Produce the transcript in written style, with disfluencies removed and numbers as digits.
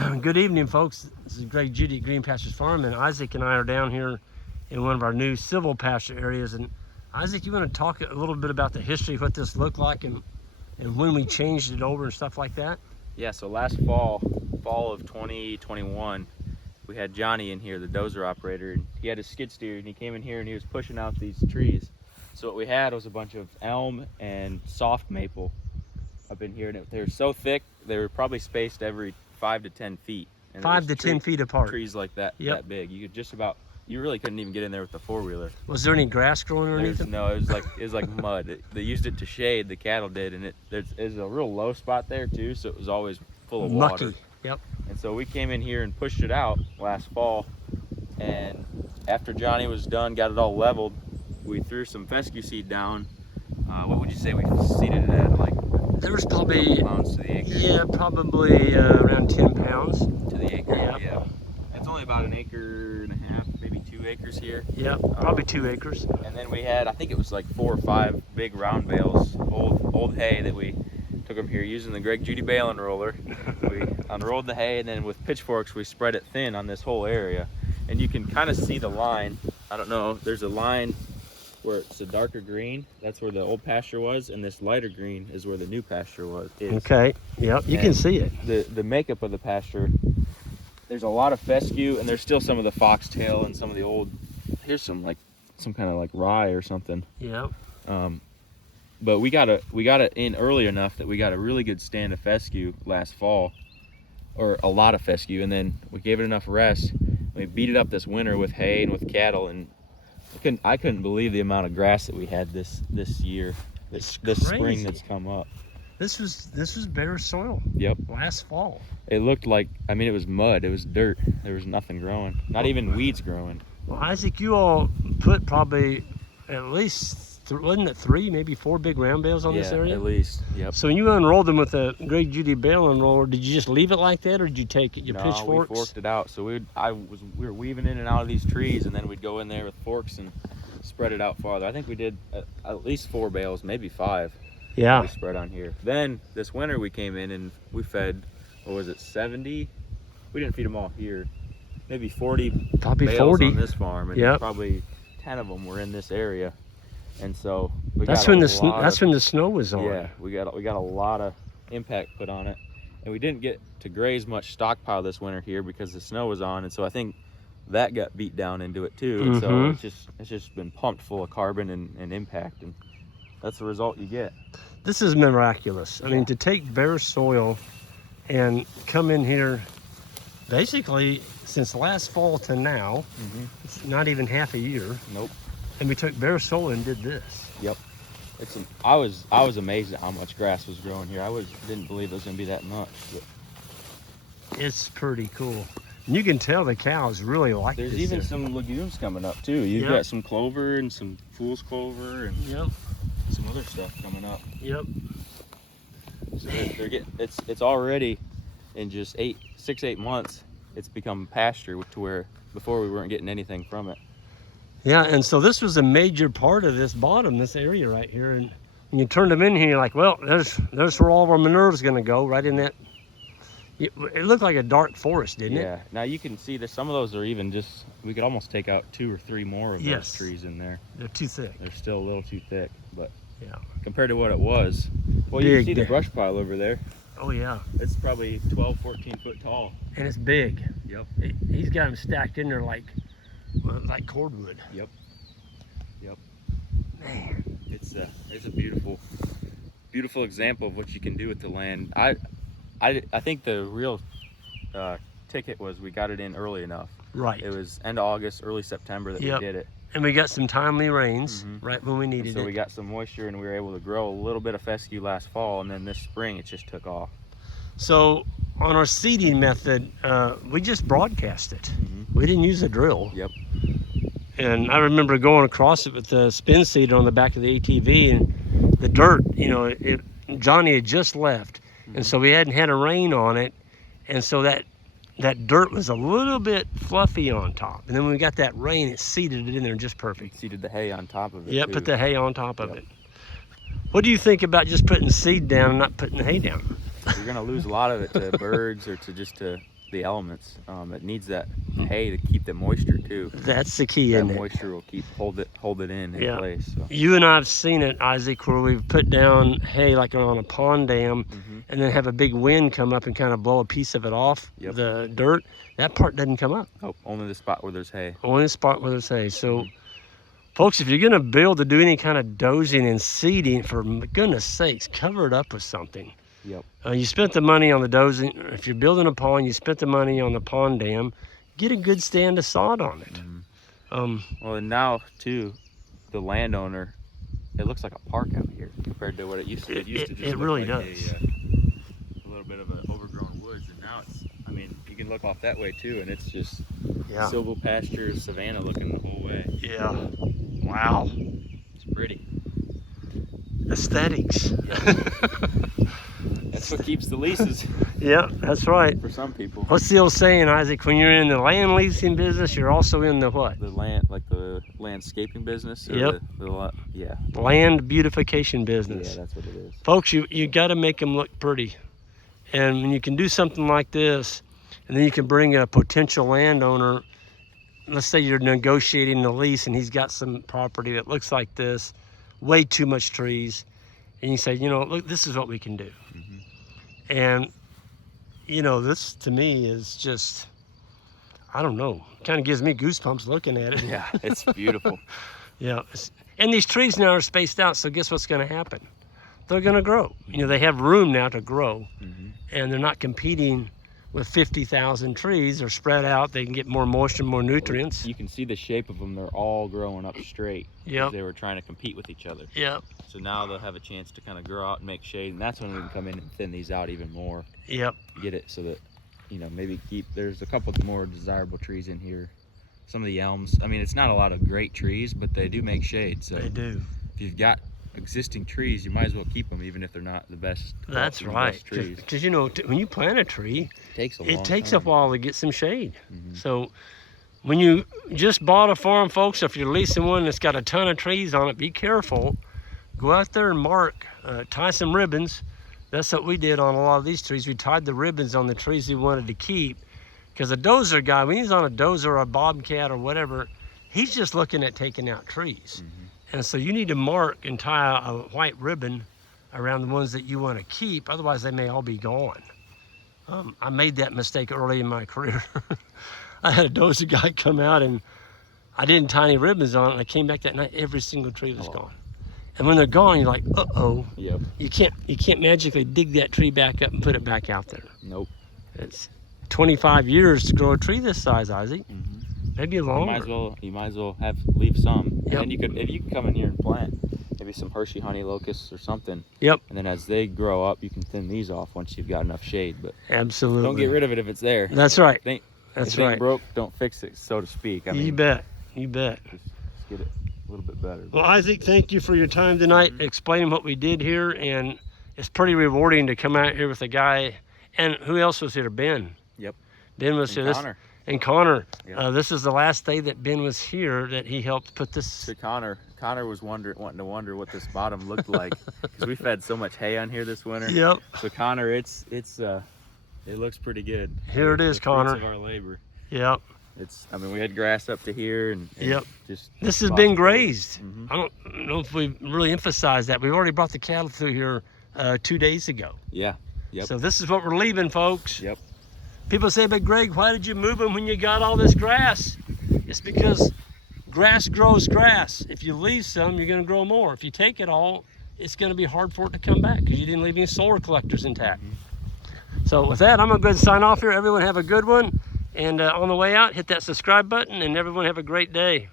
Good evening, folks. This is Greg Judy at Green Pastures Farm, and Isaac and I are down here in one of our new silvopasture areas. And Isaac, you want to talk a little bit about the history of what this looked like and when we changed it over and stuff like that? Yeah, so last fall of 2021, we had Johnny in here, the dozer operator, and he had his skid steer, and he came in here and he was pushing out these trees. So what we had was a bunch of elm and soft maple up in here, and they were so thick, they were probably spaced every 5 to 10 feet. And 5 to 10 feet apart. Trees like that, that big. You could just about, you really couldn't even get in there with the four-wheeler. Was there any grass growing underneath it? No, it was like mud. They used it to shade, the cattle did, and there's a real low spot there too, so it was always full of water. Mucky. Yep. And so we came in here and pushed it out last fall, and after Johnny was done, got it all leveled, we threw some fescue seed down. What would you say we seeded it at? Like there was probably pounds to the acre. Yeah, probably around 10 pounds to the acre. Yep. Yeah. It's only about 1.5 acres, maybe 2 acres here. Yeah, probably 2 acres. And then we had, I think it was like 4 or 5 big round bales, old hay that we took up here using the Greg Judy baling roller. We unrolled the hay, and then with pitchforks we spread it thin on this whole area. And you can kind of see the line. I don't know, there's a line where it's a darker green, that's where the old pasture was, and this lighter green is where the new pasture is. Okay, yep, you can see it. The makeup of the pasture, there's a lot of fescue, and there's still some of the foxtail and some of the old, here's some kind of like rye or something. Yeah. But we got it in early enough that we got a really good stand of fescue last fall, or a lot of fescue, and then we gave it enough rest. We beat it up this winter with hay and with cattle, and I couldn't believe the amount of grass that we had this year, this spring that's come up. This was bare soil. Yep. Last fall. It looked like, I mean, it was mud. It was dirt. There was nothing growing. Not even weeds growing. Well, Isaac, you all put probably at least, wasn't it 3, maybe 4 big round bales on this area? Yeah, at least. Yep. So when you unrolled them with a Greg Judy baling roller, did you just leave it like that, or did you take it, pitchforks? No, we forked it out. So we were weaving in and out of these trees, and then we'd go in there with forks and spread it out farther. I think we did at least 4 bales, maybe 5. Yeah. We spread on here. Then this winter we came in and we fed, what was it, 70? We didn't feed them all here. Maybe 40 probably bales 40 on this farm, and probably 10 of them were in this area. And so that's when the snow was on. Yeah, we got a lot of impact put on it, and we didn't get to graze much stockpile this winter here because the snow was on, and so I think that got beat down into it too. And so it's just been pumped full of carbon and impact, and that's the result you get. This is miraculous. I mean, to take bare soil and come in here, basically since last fall to now, it's not even half a year. Nope. And we took bare soil and did this. Yep. I was amazed at how much grass was growing here. Didn't believe it was gonna be that much. But it's pretty cool. And you can tell the cows really like this. There's even some legumes coming up too. You've got some clover and some fool's clover and some other stuff coming up. Yep. So they're getting, it's already in just 6-8 months, it's become pasture to where before we weren't getting anything from it. Yeah, and so this was a major part of this area right here, and you turned them in here, you're like, well, there's where all of our manure is going to go, right in that. It looked like a dark forest, didn't it? Yeah. Now you can see that some of those are even just, we could almost take out 2 or 3 more of those trees in there. They're too thick. They're still a little too thick, but yeah, compared to what it was. Well, you can see the brush pile over there. Oh yeah. It's probably 12, 14 foot tall. And it's big. Yep. He's got them stacked in there like cordwood. Yep. Yep. Man, it's a beautiful example of what you can do with the land. I think the real ticket was we got it in early enough. Right. It was end of August, early September that we did it. And we got some timely rains right when we needed it. So we got some moisture, and we were able to grow a little bit of fescue last fall, and then this spring it just took off. So on our seeding method, we just broadcast it. We didn't use a drill. Yep. And I remember going across it with the spin seeder on the back of the ATV, and the dirt, Johnny had just left, and so we hadn't had a rain on it, and so that dirt was a little bit fluffy on top. And then when we got that rain, it seeded it in there just perfect. Seeded the hay on top of it. Yeah, put the hay on top of it. What do you think about just putting seed down and not putting the hay down? You're gonna lose a lot of it to birds or to the elements. It needs that hay to keep the moisture too. That's the key, That isn't it? moisture will hold it in Yeah. place. So. You and I have seen it, Isaac, where we've put down hay like on a pond dam, and then have a big wind come up and kind of blow a piece of it off the dirt. That part doesn't come up. Oh, only the spot where there's hay. Only the spot where there's hay. So, folks, if you're going to build to do any kind of dozing and seeding, for goodness sakes, cover it up with something. Yep. You spent the money on the dozing. If you're building a pond, you spent the money on the pond dam. Get a good stand of sod on it. Well, and now too, the landowner, it looks like a park out here compared to what it used to. It used to just it look really like does. A little bit of an overgrown woods, and now it's. I mean, you can look off that way too, and it's just silvopasture, savannah looking the whole way. Yeah. Wow. It's pretty. Aesthetics. That's what keeps the leases. Yeah, that's right. For some people. What's the old saying, Isaac? When you're in the land leasing business, you're also in the what? The land, like the landscaping business. Or Yep. Yeah. Land beautification business. Yeah, that's what it is. Folks, you got to make them look pretty. And when you can do something like this, and then you can bring a potential landowner, let's say you're negotiating the lease and he's got some property that looks like this, way too much trees, and you say, you know, look, this is what we can do. And, you know, this to me is just, I don't know, kind of gives me goosebumps looking at it. Yeah, it's beautiful. Yeah, and these trees now are spaced out, so guess what's going to happen? They're going to grow. You know, they have room now to grow, and they're not competing with 50,000 trees. They're spread out. They can get more moisture, more nutrients. You can see the shape of them. They're all growing up straight. Yep. They were trying to compete with each other. Yep. So now they'll have a chance to kind of grow out and make shade, and that's when we can come in and thin these out even more. Yep. Get it so that, you know, maybe there's a couple more desirable trees in here. Some of the elms. I mean, it's not a lot of great trees, but they do make shade. So They do. if you've got existing trees, you might as well keep them, even if they're not the best. That's right. Trees. Because you know, when you plant a tree, It takes a while to get some shade. So when you just bought a farm, folks, if you're leasing one that's got a ton of trees on it, be careful. Go out there and mark, tie some ribbons. That's what we did on a lot of these trees. We tied the ribbons on the trees we wanted to keep. Because a dozer guy, when he's on a dozer or a bobcat or whatever, he's just looking at taking out trees. And so you need to mark and tie a white ribbon around the ones that you want to keep. Otherwise, they may all be gone. I made that mistake early in my career. I had a dozer guy come out and I didn't tie any ribbons on it. And I came back that night, every single tree was gone. And when they're gone, you're like, uh-oh. Yep. You can't magically dig that tree back up and put it back out there. Nope. It's 25 years to grow a tree this size, Isaac. Maybe longer. You might as well leave some. Yep. And if you could come in here and plant maybe some Hershey honey locusts or something. Yep. And then as they grow up, you can thin these off once you've got enough shade. But Absolutely. don't get rid of it if it's there. That's right. If That's it ain't right. broke, don't fix it, so to speak. I mean, You bet. You bet. Just get it a little bit better. Well, Isaac, thank you for your time tonight explaining what we did here. And it's pretty rewarding to come out here with a guy. And who else was here? Ben. Yep. Ben was And here. Connor. And Connor. Yeah. This is the last day that Ben was here that he helped put this. So Connor was wanting to wonder what this bottom looked like because we've had so much hay on here this winter. Yep. So Connor, it looks pretty good. Here it is, The fruits Connor. of our labor. Yep. I mean, we had grass up to here and Yep. just This has lots been of growth. grazed. I don't know if we've really emphasized that. We've already brought the cattle through here 2 days ago. Yeah. Yep. So this is what we're leaving, folks. Yep. People say, but Greg, why did you move them when you got all this grass? It's because grass grows grass. If you leave some, you're going to grow more. If you take it all, it's going to be hard for it to come back because you didn't leave any solar collectors intact. So with that, I'm going to go ahead and sign off here. Everyone have a good one. And on the way out, hit that subscribe button, and everyone have a great day.